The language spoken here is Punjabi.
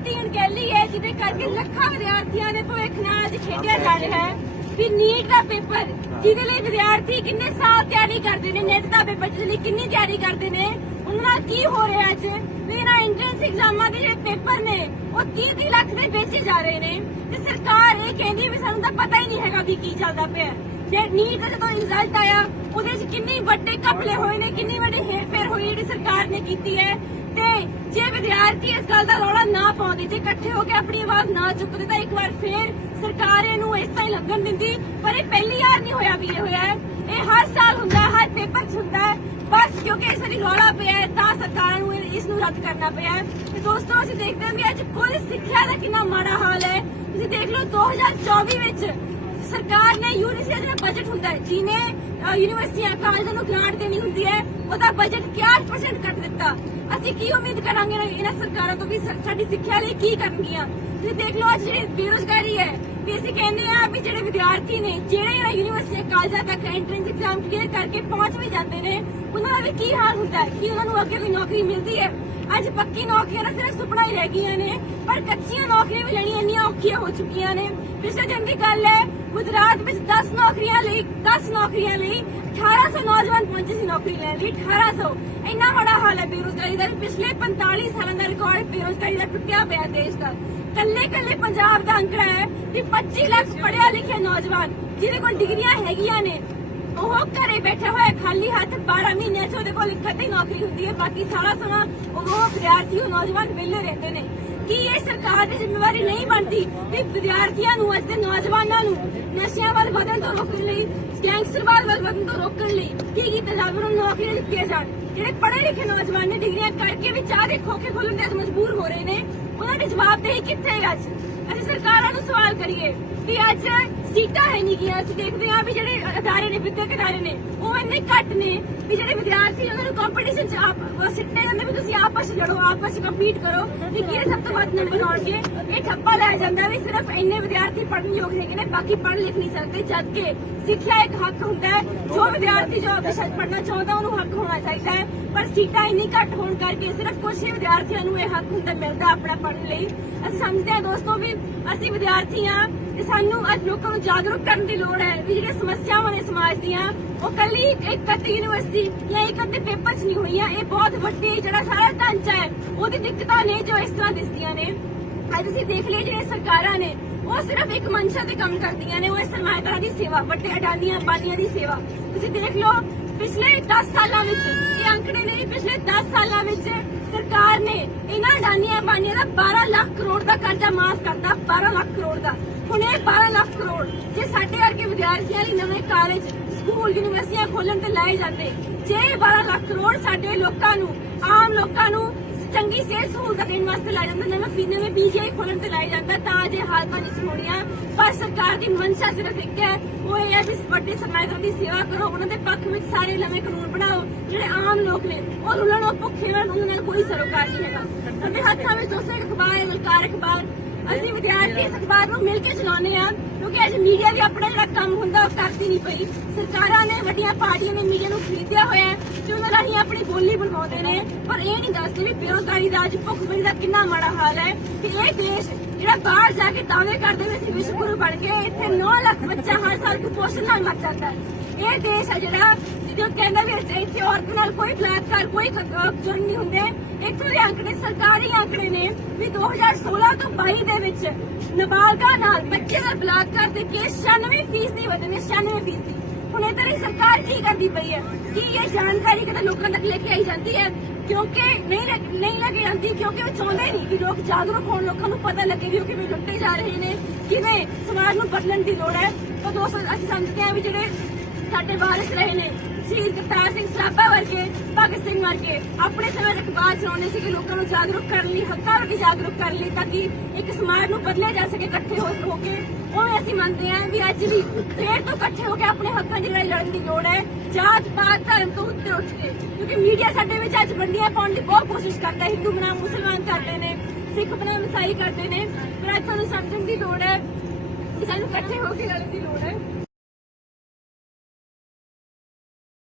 ਵੱਡੀ ਅਣਗਹਿਲੀ ਹੈ, ਜਿਹਦੇ ਕਰਕੇ ਲੱਖਾਂ ਵਿਦਿਆਰਥੀਆਂ ਦੇ ਭਵਿੱਖ ਨਾਲ ਅੱਜ ਖੇਡਿਆ ਜਾ ਰਿਹਾ ਹੈ। ਵੀ ਨੀਟ ਦਾ ਪੇਪਰ, ਜਿਹਦੇ ਲਈ ਵਿਦਿਆਰਥੀ ਕਿੰਨੇ ਸਾਲ ਤਿਆਰੀ ਕਰਦੇ ਨੇ ਨੈਟ ਦਾ ਪੇਪਰ ਜਿਹਦੇ ਲਈ ਕਿੰਨੀ ਤਿਆਰੀ ਕਰਦੇ ਨੇ, ਉਹਨਾਂ ਨਾਲ ਕੀ ਹੋ ਰਿਹਾ ਅੱਜ? ਵੀ ਇਹਨਾਂ ਐਂਟਰੈਂਸ ਐਗਜ਼ਾਮਾਂ ਦੇ ਜਿਹੜੇ ਪੇਪਰ ਨੇ, ਉਹ 30 30 ਲੱਖ ਦੇ ਵੇਚੇ ਜਾ ਰਹੇ ਨੇ। ਤੇ ਸਰਕਾਰ ਇਹ ਕਹਿੰਦੀ ਹੈ ਵੀ ਸਾਨੂੰ ਤਾਂ ਪਤਾ ਹੀ ਨਹੀਂ ਹੈਗਾ ਵੀ ਕੀ ਚੱਲਦਾ ਪਿਆ ਜੇ ਨੀਟ ਦਾ ਜਦੋਂ ਰਿਜ਼ਲਟ ਆਇਆ, ਉਹਦੇ 'ਚ ਕਿੰਨੇ ਵੱਡੇ ਘਪਲੇ ਹੋਏ ਨੇ, ਕਿੰਨੀ ਵੱਡੀ ਹੇਰਫੇਰ ਹੋਈ ਜਿਹੜੀ ਸਰਕਾਰ ਨੇ ਕੀਤੀ ਹੈ। ਤੇ ਜੇ ਵਿਦਿਆਰਥੀ ਇਸ ਗੱਲ ਦਾ ਰੌਲਾ ਨਾ ਪਾਉਂਦੇ ਜੇ ਇਕੱਠੇ ਹੋ ਕੇ ਆਪਣੀ ਆਵਾਜ਼ ਨਾ ਚੁੱਕਦੇ ਤਾਂ ਇੱਕ ਵਾਰ ਫੇਰ ਸਰਕਾਰ ਇਹਨੂੰ ਇਸ ਤਰ੍ਹਾਂ ਹੀ ਲੱਗਣ ਦਿੰਦੀ ਪਰ ਇਹ ਪਹਿਲੀ ਵਾਰ ਨਹੀਂ ਹੋਇਆ ਵੀ ਇਹ ਹੋਇਆ ਹੈ। ਇਹ ਹਰ ਸਾਲ ਹੁੰਦਾ ਹੈ, ਹਰ ਪੇਪਰ 'ਚ ਹੁੰਦਾ ਹੈ। ਬਸ ਕਿਉਂਕਿ ਇਸ ਵਾਰੀ ਰੌਲਾ ਪਿਆ ਹੈ ਤਾਂ ਸਰਕਾਰ ਨੂੰ ਇਸ ਨੂੰ ਰੱਦ ਕਰਨਾ ਪਿਆ ਹੈ। ਤੇ ਦੋਸਤੋ ਅਸੀਂ ਦੇਖਦੇ ਹਾਂ ਵੀ ਅੱਜ ਕੁੱਲ ਸਿੱਖਿਆ ਦਾ ਕਿੰਨਾ ਮਾੜਾ ਹਾਲ ਹੈ। ਤੁਸੀਂ ਦੇਖ ਲਓ 2024 ਵਿੱਚ ਸਰਕਾਰ ਨੇ ਯੂਨੀਵਰਸਿਟੀ ਦਾ ਬਜਟ ਹੁੰਦਾ ਹੈ। ਜਿਹਨੇ ਯੂਨੀਵਰਸਿਟੀਆਂ ਕਾਲਜਾਂ ਨੂੰ ਗ੍ਰਾਂਟ ਦੇਣੀ ਹੁੰਦੀ ਹੈ, ਉਹਦਾ ਬਜਟ 61% ਕੱਟ ਦਿੱਤਾ। ਅਸੀਂ ਕੀ ਉਮੀਦ ਕਰਾਂਗੇ ਇਹਨਾਂ ਸਰਕਾਰਾਂ ਤੋਂ ਵੀ ਸਾਡੀ ਸਿੱਖਿਆ ਲਈ ਕੀ ਕਰਨਗੀਆਂ? ਤੁਸੀਂ ਦੇਖ ਲਓ ਅੱਜ ਜਿਹੜੀ ਬੇਰੋਜ਼ਗਾਰੀ ਹੈ, ਵੀ ਅਸੀਂ ਕਹਿੰਦੇ ਆ ਵੀ ਜਿਹੜੇ ਵਿਦਿਆਰਥੀ ਨੇ, ਜਿਹੜੇ ਇਹਨਾਂ ਯੂਨੀਵਰਸਿਟੀ ਕਾਲਜਾਂ ਤੱਕ ਐਂਟਰੈਂਸ ਐਗਜ਼ਾਮ ਕਲੀਅਰ ਕਰਕੇ ਪਹੁੰਚ ਵੀ ਜਾਂਦੇ ਨੇ, ਉਹਨਾਂ ਦਾ ਵੀ ਕੀ ਹਾਲ ਹੁੰਦਾ ਹੈ? ਕਿ ਉਹਨਾਂ ਨੂੰ ਅੱਗੇ ਕੋਈ ਨੌਕਰੀ ਮਿਲਦੀ ਹੈ? ਅੱਜ ਪੱਕੀ ਨੌਕਰੀਆਂ ਤਾਂ ਸਿਰਫ ਸੁਪਨਾ ਹੀ ਰਹਿ ਗਈਆਂ ਨੇ, ਪਰ ਕੱਚੀਆਂ ਨੌਕਰੀਆਂ ਵੀ ਲੈਣੀਆਂ ਇੰਨੀਆਂ ਔਖੀਆਂ ਹੋ ਚੁੱਕੀਆਂ ਨੇ। ਪਿਛਲੇ ਦਿਨ ਦੀ ਗੱਲ ਹੈ, ਗੁਜਰਾਤ ਵਿੱਚ 10 ਨੌਕਰੀਆਂ ਲਈ 10 ਨੌਕਰੀਆਂ ਲਈ 1800 ਨੌਜਵਾਨ ਪਹੁੰਚੇ ਸੀ ਨੌਕਰੀ ਲੈਣ ਲਈ 1800 ਇੰਨਾ ਬੜਾ ਹਾਲ ਹੈ ਬੇਰੁਜ਼ਗਾਰੀ ਦਾ, ਪਿਛਲੇ 45 ਸਾਲਾਂ ਦਾ ਰਿਕਾਰਡ ਬੇਰੁਜ਼ਗਾਰੀ ਦਾ ਟੁੱਟਿਆ ਪਿਆ ਦੇਸ਼ ਦਾ। ਕੱਲੇ ਕੱਲੇ ਪੰਜਾਬ ਦਾ ਅੰਕੜਾ ਹੈ ਕਿ 25 ਲੱਖ ਪੜਿਆ ਲਿਖਿਆ ਨੌਜਵਾਨ, ਜਿਹਦੇ ਕੋਲ ਡਿਗਰੀਆਂ ਹੈਗੀਆਂ ਨੇ ਉਹ ਘਰੇ ਬੈਠੇ ਹੋਏ ਖਾਲੀ ਹੱਥ 12 ਮਹੀਨਿਆਂ ਚ ਉਹਦੇ ਕੋਲ ਇੱਕ ਅੱਧੀ ਨੌਕਰੀ ਹੁੰਦੀ ਹੈ, ਬਾਕੀ ਸਾਰਾ ਸਮਾਂ ਉਹ ਵਿਦਿਆਰਥੀ ਉਹ ਨੌਜਵਾਨ ਵਿਹਲੇ ਰਹਿੰਦੇ ਨੇ। ਕੀ ਇਹ ਸਰਕਾਰ ਦੀ ਜ਼ਿੰਮੇਵਾਰੀ ਨਹੀਂ ਬਣਦੀ ਕਿ ਵਿਦਿਆਰਥੀਆਂ ਨੂੰ ਅੱਜ ਦੇ ਨੌਜਵਾਨਾਂ ਨੂੰ ਨਸ਼ਿਆਂ ਵੱਲ ਵਧਣ ਤੋਂ ਰੋਕਣ ਲਈ ਗੈਂਗਸਟਰਵਾਦ ਵੱਲ ਵਧਣ ਤੋਂ ਰੋਕਣ ਲਈ ਕੀ ਕੀਤਾ ਜਾਵੇ, ਉਹਨਾਂ ਨੂੰ ਨੌਕਰੀਆਂ ਦਿੱਤੀਆਂ ਜਾਣ? ਜਿਹੜੇ ਪੜ੍ਹੇ ਲਿਖੇ ਨੌਜਵਾਨ ਨੇ ਡਿਗਰੀਆਂ ਕਰਕੇ ਵੀ ਚਾਹ ਦੇ ਖੋਖੇ ਖੋਲਣ ਦੇ ਮਜਬੂਰ ਹੋ ਰਹੇ ਨੇ, ਉਹਨਾਂ ਦੇ ਜਵਾਬਦੇਹੀ ਕਿੱਥੇ ਹੈ ਅੱਜ? ਅਸੀਂ ਸਰਕਾਰਾਂ ਨੂੰ ਸਵਾਲ ਕਰੀਏ ਕਿ ਅੱਜ ਸੀਟਾਂ ਹੈ ਨਹੀਂ ਗਿਆ, ਅਸੀਂ ਦੇਖਦੇ ਹਾਂ ਵੀ ਜਿਹੜੇ ਅਦਾਰੇ ਨੇ, ਵਿਦਿਅਕ ਅਦਾਰੇ ਨੇ, ਉਹ ਇੰਨੇ ਘੱਟ ਨੇ ਵੀ ਜਿਹੜੇ ਵਿਦਿਆਰਥੀ ਉਹਨਾਂ ਨੂੰ ਕੰਪੀਟੀਸ਼ਨ ਚ ਆਪ ਸਿੱਟੇ ਕਹਿੰਦੇ ਵੀ ਤੁਸੀਂ ਆਪਸ ਚ ਲੜੋ, ਆਪਸ ਚ ਕੰਪੀਟ ਕਰੋ। ਕਿ ਕਿਹੜੇ ਸਭ ਤੋਂ ਵੱਧ ਨੰਬਰ ਆਉਣਗੇ? ਇਹ ਠੱਪਾ ਲੈ ਜਾਂਦਾ ਵੀ ਸਿਰਫ ਇੰਨੇ ਵਿਦਿਆਰਥੀ ਪੜ੍ਹਨ ਯੋਗ ਹੈਗੇ ਨੇ, ਬਾਕੀ ਪੜ੍ਹ ਲਿਖ ਨਹੀਂ ਸਕਦੇ ਜਦ ਕਿ ਸਿੱਖਿਆ ਇੱਕ ਹੱਕ ਹੁੰਦਾ ਹੈ। ਜੋ ਵਿਦਿਆਰਥੀ ਜੋ ਆਪਦੇ ਪੜ੍ਹਨਾ ਚਾਹੁੰਦਾ, ਉਹਨੂੰ ਹੱਕ ਹੋਣਾ ਚਾਹੀਦਾ ਹੈ। ਪਰ ਸੀਟਾਂ ਇੰਨੀ ਘੱਟ ਹੋਣ ਕਰਕੇ ਸਿਰਫ ਕੁਝ ਹੀ ਵਿਦਿਆਰਥੀਆਂ ਨੂੰ ਇਹ ਹੱਕ ਹੁੰਦਾ ਮਿਲਦਾ ਆਪਣਾ ਪੜ੍ਹਨ ਲਈ। ਅਸੀਂ ਸਮਝਦੇ ਹਾਂ ਦੋਸਤੋ ਵੀ ਅਸੀਂ ਵਿਦਿਆਰਥੀ ਹਾਂ ਤੇ ਸਾਨੂੰ ਅੱਜ ਲੋਕਾਂ ਨੂੰ ਜਾਗਰੂਕ ਕਰਨ ਦੀ ਲੋੜ ਹੈ ਵੀ ਜਿਹੜੀਆਂ ਸਮੱਸਿਆਵਾਂ ਨੇ ਸਮਾਜ ਦੀਆਂ, ਉਹ ਕੱਲੀ ਇੱਕ ਅੱਧੀ ਯੂਨੀਵਰਸਿਟੀ ਜਾਂ ਇੱਕ ਅੱਧੇ ਪੇਪਰ 'ਚ ਨਹੀਂ ਹੋਈਆਂ। ਇਹ ਬਹੁਤ ਵੱਡੀ ਜਿਹੜਾ ਸਾਰਾ ਢਾਂਚਾ ਹੈ, ਉਹਦੀ ਦਿੱਕਤਾਂ ਨੇ ਜੋ ਇਸ ਤਰ੍ਹਾਂ ਦਿਸਦੀਆਂ ਨੇ। ਅੱਜ ਅਸੀਂ ਦੇਖ ਲਿਆ ਜਿਹੜੇ ਸਰਕਾਰਾਂ ਨੇ, ਉਹ ਸਿਰਫ ਇੱਕ ਮਨਸ਼ਾ ਤੇ ਕੰਮ ਕਰਦੀਆਂ ਨੇ, ਉਹ ਸਰਮਾਇਦਾਰਾਂ ਦੀ ਸੇਵਾ, ਵੱਡੇ ਅਡਾਨੀਆਂ, ਅੰਬਾਨੀਆਂ ਦੀ ਸੇਵਾ। ਤੁਸੀਂ ਦੇਖ ਲਓ, ਪਿਛਲੇ 10 ਸਾਲਾਂ ਵਿੱਚ ਇਹ ਅੰਕੜੇ ਨੇ, ਪਿਛਲੇ 10 ਸਾਲਾਂ ਵਿੱਚ ਸਰਕਾਰ ਨੇ ਇਹਨਾਂ ਅਡਾਨੀਆਂ, ਅੰਬਾਨੀਆਂ ਦਾ 12 ਲੱਖ ਕਰੋੜ ਦਾ ਕਰਜ਼ਾ ਮਾਫ ਕਰਤਾ 12 ਲੱਖ ਕਰੋੜ ਦਾ। ਹੁਣ ਇਹ 12 ਲੱਖ ਕਰੋੜ ਜੇ ਸਾਡੇ ਵਰਗੇ ਵਿਦਿਆਰਥੀਆਂ ਲਈ ਨਵੇਂ ਕਾਲਜ, ਸਕੂਲ, ਯੂਨੀਵਰਸਿਟੀਆਂ ਖੋਲਣ ਤੇ ਲਾਏ ਜਾਂਦੇ, ਜੇ ਇਹ 12 ਲੱਖ ਕਰੋੜ ਸਾਡੇ ਲੋਕਾਂ ਨੂੰ, ਆਮ ਲੋਕਾਂ ਨੂੰ ਚੰਗੀ ਸਿਹਤ ਸਹੂਲਤਾਂ ਦੇਣ ਵਾਸਤੇ ਲਾਇਆ ਜਾਂਦਾ, ਨਵੇਂ ਪੀਣੇ ਵਿੱਚ ਪੀਜੀਆਈ ਖੋਲਣ ਤੇ ਲਾਇਆ ਜਾਂਦਾ, ਤਾਂ ਜੇ ਹਾਲਤਾਂ ਨਹੀਂ ਸੀ ਹੋਣੀਆਂ ਪਰ ਸਰਕਾਰ ਦੀ ਮਨਸ਼ਾ ਸਿਰਫ ਇੱਕ ਹੈ, ਉਹ ਇਹ ਹੈ ਵੀ ਵੱਡੇ ਸਰਮਾਇਦਾਰਾਂ ਦੀ ਸੇਵਾ ਕਰੋ, ਉਹਨਾਂ ਦੇ ਪੱਖ ਵਿੱਚ ਸਾਰੇ ਨਵੇਂ ਕਾਨੂੰਨ ਬਣਾਓ, ਜਿਹੜੇ ਆਮ ਲੋਕ ਨੇ ਉਹ ਰੁਲਣ ਉਹ ਭੁੱਖੇ ਰਹਿਣ ਉਹਨਾਂ ਨਾਲ ਕੋਈ ਸਰੋਕਾਰ ਨਹੀਂ ਹੈਗਾ। ਸਾਡੇ ਹੱਥਾਂ ਵਿੱਚ ਦੋਸਰੇ ਅਖਬਾਰ ਹੈ ਲਲਕਾਰ ਅਖਬਾਰ ਅਸੀਂ ਵਿਦਿਆਰਥੀ ਇਸ ਅਖਬਾਰ ਨੂੰ ਮਿਲ ਕੇ ਚਲਾਉਂਦੇ ਆ ਕਿਉਂਕਿ ਅੱਜ ਮੀਡੀਆ ਵੀ ਆਪਣਾ ਜਿਹੜਾ ਕੰਮ ਹੁੰਦਾ ਉਹ ਕਰਦੀ ਨਹੀਂ ਪਈ। ਸਰਕਾਰਾਂ ਨੇ ਵੱਡੀਆਂ ਪਾਰਟੀਆਂ ਨੇ ਮੀਡੀਆ ਨੂੰ ਖਰੀਦਿਆ ਹੋਇਆ ਤੇ ਉਹਨਾਂ ਰਾਹੀਂ ਆਪਣੀ ਬੋਲੀ ਬਣਵਾਉਂਦੇ ਨੇ। ਪਰ ਇਹ ਨਹੀਂ ਦੱਸਦੇ ਵੀ ਬੇਰੋਜ਼ਗਾਰੀ ਦਾ ਅੱਜ ਭੁੱਖਮਰੀ ਦਾ ਕਿੰਨਾ ਮਾੜਾ ਹਾਲ ਹੈ ਕਿ ਇਹ ਦੇਸ਼ ਜਿਹੜਾ ਬਾਹਰ ਜਾ ਕੇ ਦਾਅਵੇ ਕਰਦੇ ਨੇ, ਅਸੀਂ ਵਿਸ਼ਵ ਗੁਰੂ ਬਣ ਗਏ ਇੱਥੇ 9 ਲੱਖ ਬੱਚਾ ਹਰ ਸਾਲ ਕੁਪੋਸ਼ਣ ਨਾਲ ਮਰ ਜਾਂਦਾ ਹੈ। ਇਹ ਦੇਸ਼ ਹੈ ਜਿਹੜਾ ਜੋ ਕਹਿੰਦਾ ਵੀ ਇੱਥੇ- ਔਰਤ ਨਾਲ ਕੋਈ ਬਲਾਤਕਾਰ, ਕੋਈ ਜੁਰਮ ਨਹੀਂ ਹੁੰਦੇ। ਇੱਥੋਂ ਦੇ ਅੰਕੜੇ, ਸਰਕਾਰੀ ਅੰਕੜੇ ਨੇ ਵੀ 2016 ਤੋਂ 22 ਦੇ ਵਿੱਚ ਨਾਬਾਲਗਾ ਨਾਲ ਬੱਚੇ ਦਾ ਬਲਾਤਕਾਰ ਦੇ ਕੇਸ 96% ਦੀ ਵਧੇ ਨੇ 96% ਹੁਣ ਇਹ ਤੇਰੀ ਸਰਕਾਰ ਕੀ ਕਰਦੀ ਪਈ ਹੈ? ਕੀ ਇਹ ਜਾਣਕਾਰੀ ਕਿਤੇ ਲੋਕਾਂ ਤੱਕ ਲੈ ਕੇ ਆਈ ਜਾਂਦੀ ਹੈ? ਕਿਉਂਕਿ ਨਹੀਂ ਲੈ- ਨਹੀਂ ਲੈ ਕੇ ਜਾਂਦੀ ਕਿਉਂਕਿ ਉਹ ਚਾਹੁੰਦੇ ਨਹੀਂ ਕਿ ਲੋਕ ਜਾਗਰੂਕ ਹੋਣ, ਲੋਕਾਂ ਨੂੰ ਪਤਾ ਲੱਗੇ ਵੀ ਕਿਵੇਂ ਲੁੱਟੇ ਜਾ ਰਹੇ ਨੇ, ਕਿਵੇਂ ਸਮਾਜ ਨੂੰ ਬਦਲਣ ਦੀ ਲੋੜ ਹੈ। ਤਾਂ ਦੋਸਤੋ, ਅਸੀਂ ਸਮਝਦੇ ਹਾਂ ਵੀ ਜਿਹੜੇ ਸਾਡੇ ਵਾਰਿਸ ਰਹੇ ਨੇ ਸ਼ਹੀਦ ਕਰਤਾਰ ਸਿੰਘ ਸਰਾਭਾ ਵਰਗੇ, ਭਗਤ ਸਿੰਘ ਵਰਗੇ ਆਪਣੇ ਸਮੇਂ ਤੱਕ ਬਾਤ ਚਲਾਉਂਦੇ ਸੀ ਕਿ ਲੋਕਾਂ ਨੂੰ ਜਾਗਰੂਕ ਕਰਨ ਲਈ, ਹੱਕਾਂ ਵਿੱਚ ਜਾਗਰੂਕ ਕਰਨ ਲਈ ਤਾਂ ਕਿ ਇੱਕ ਸਮਾਜ ਨੂੰ ਬਦਲਿਆ ਜਾ ਸਕੇ, ਇਕੱਠੇ ਹੋ ਹੋ ਕੇ। ਉਵੇਂ ਅਸੀਂ ਮੰਨਦੇ ਹਾਂ ਵੀ ਅੱਜ ਵੀ ਫੇਰ ਤੋਂ ਇਕੱਠੇ ਹੋ ਕੇ ਆਪਣੇ ਹੱਕਾਂ ਦੀ ਲੜਾਈ ਲੜਨ ਦੀ ਲੋੜ ਹੈ। ਜਾਤ ਪਾਤ, ਧਰਮ ਤੋਂ ਉੱਤੇ ਉੱਠ ਕੇ। ਕਿਉਂਕਿ ਮੀਡੀਆ ਸਾਡੇ ਵਿੱਚ ਅੱਜ ਵੰਡੀਆਂ ਪਾਉਣ ਦੀ ਬਹੁਤ ਕੋਸ਼ਿਸ਼ ਕਰਦਾ ਹੈ। ਹਿੰਦੂ ਬਣਾ ਮੁਸਲਮਾਨ ਕਰਦੇ ਨੇ, ਸਿੱਖ ਬਣਾ ਇਸਾਈ ਕਰਦੇ ਨੇ। ਪਰ ਅੱਜ ਸਾਨੂੰ ਸਮਝਣ ਦੀ ਲੋੜ ਹੈ ਸਾਨੂੰ ਇਕੱਠੇ ਹੋ ਕੇ ਲੜਨ ਦੀ ਲੋੜ ਹੈ।